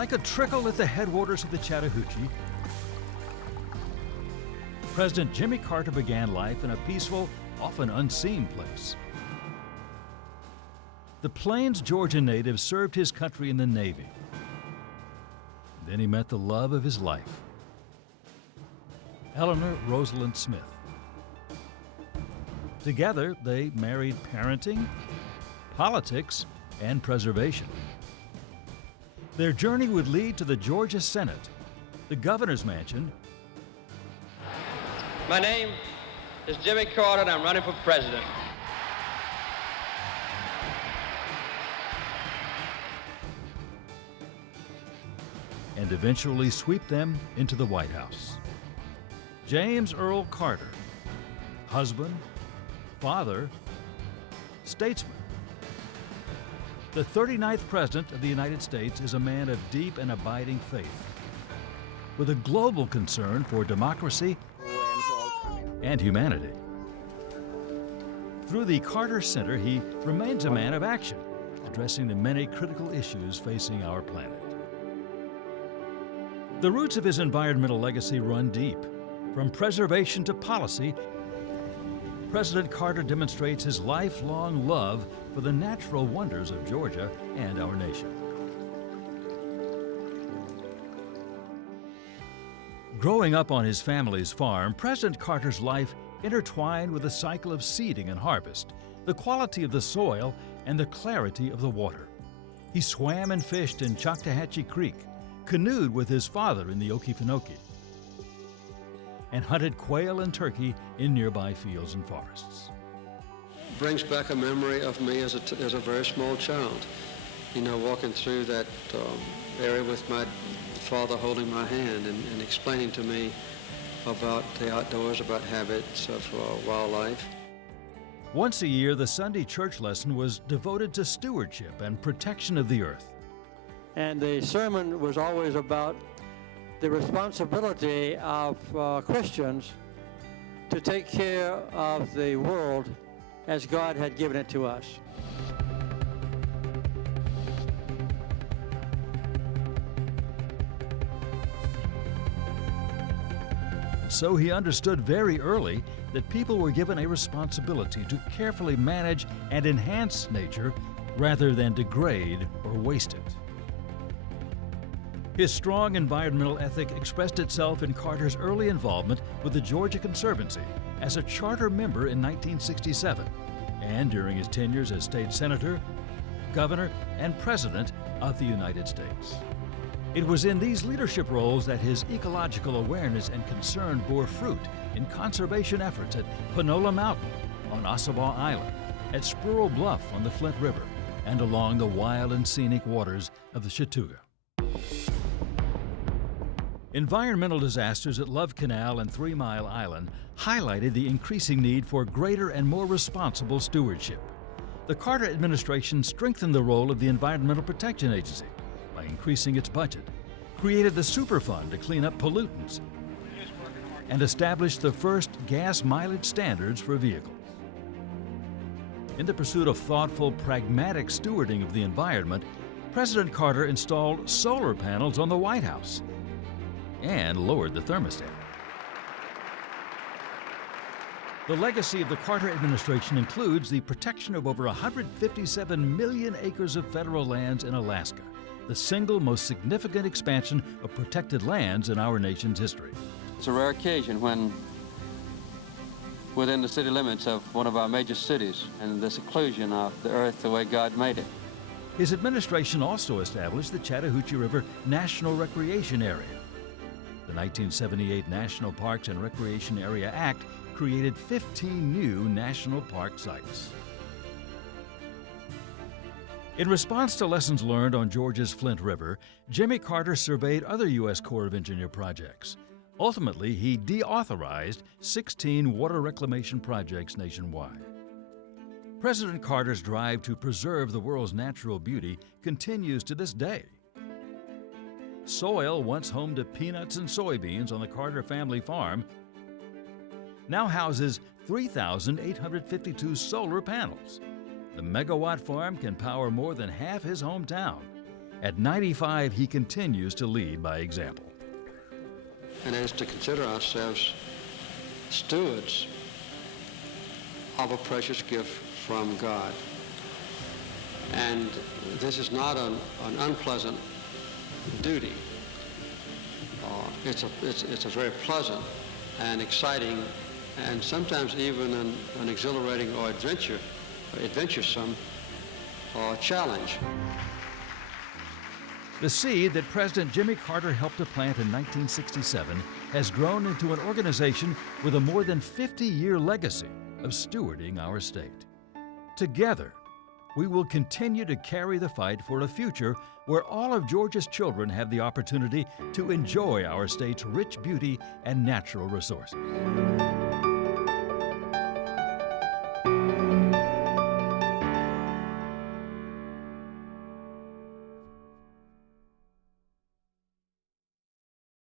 Like a trickle at the headwaters of the Chattahoochee, President Jimmy Carter began life in a peaceful, often unseen place. The Plains, Georgia native served his country in the Navy. Then he met the love of his life, Eleanor Rosalind Smith. Together, they married parenting, politics, and preservation. Their journey would lead to the Georgia Senate, the governor's mansion. My name is Jimmy Carter, and I'm running for president. And eventually sweep them into the White House. James Earl Carter, husband, father, statesman. The 39th President of the United States is a man of deep and abiding faith, with a global concern for democracy and humanity. Through the Carter Center, he remains a man of action, addressing the many critical issues facing our planet. The roots of his environmental legacy run deep. From preservation to policy, President Carter demonstrates his lifelong love for the natural wonders of Georgia and our nation. Growing up on his family's farm, President Carter's life intertwined with the cycle of seeding and harvest, the quality of the soil, and the clarity of the water. He swam and fished in Choctawhatchee Creek, canoed with his father in the Okefenokee, and hunted quail and turkey in nearby fields and forests. Brings back a memory of me as a very small child. You know, walking through that area with my father holding my hand and explaining to me about the outdoors, about habits of wildlife. Once a year, the Sunday church lesson was devoted to stewardship and protection of the earth. And the sermon was always about the responsibility of Christians to take care of the world as God had given it to us. So he understood very early that people were given a responsibility to carefully manage and enhance nature rather than degrade or waste it. His strong environmental ethic expressed itself in Carter's early involvement with the Georgia Conservancy as a charter member in 1967 and during his tenures as state senator, governor, and president of the United States. It was in these leadership roles that his ecological awareness and concern bore fruit in conservation efforts at Panola Mountain, on Ossabaw Island, at Squirrel Bluff on the Flint River, and along the wild and scenic waters of the Chattooga. Environmental disasters at Love Canal and 3 Mile Island highlighted the increasing need for greater and more responsible stewardship. The Carter administration strengthened the role of the Environmental Protection Agency by increasing its budget, created the Superfund to clean up pollutants, and established the first gas mileage standards for vehicles. In the pursuit of thoughtful, pragmatic stewarding of the environment, President Carter installed solar panels on the White House and lowered the thermostat. The legacy of the Carter administration includes the protection of over 157 million acres of federal lands in Alaska, the single most significant expansion of protected lands in our nation's history. It's a rare occasion when within the city limits of one of our major cities and the seclusion of the earth the way God made it. His administration also established the Chattahoochee River National Recreation Area. The 1978 National Parks and Recreation Area Act created 15 new national park sites. In response to lessons learned on Georgia's Flint River, Jimmy Carter surveyed other U.S. Corps of Engineer projects. Ultimately, he deauthorized 16 water reclamation projects nationwide. President Carter's drive to preserve the world's natural beauty continues to this day. Soil once home to peanuts and soybeans on the Carter family farm now houses 3,852 solar panels. The megawatt farm can power more than half his hometown. At 95, he continues to lead by example. And that is to consider ourselves stewards of a precious gift from God. And this is not an unpleasant duty. It's a very pleasant and exciting and sometimes even an exhilarating or adventuresome challenge. The seed that President Jimmy Carter helped to plant in 1967 has grown into an organization with a more than 50-year legacy of stewarding our state. Together, we will continue to carry the fight for a future where all of Georgia's children have the opportunity to enjoy our state's rich beauty and natural resources.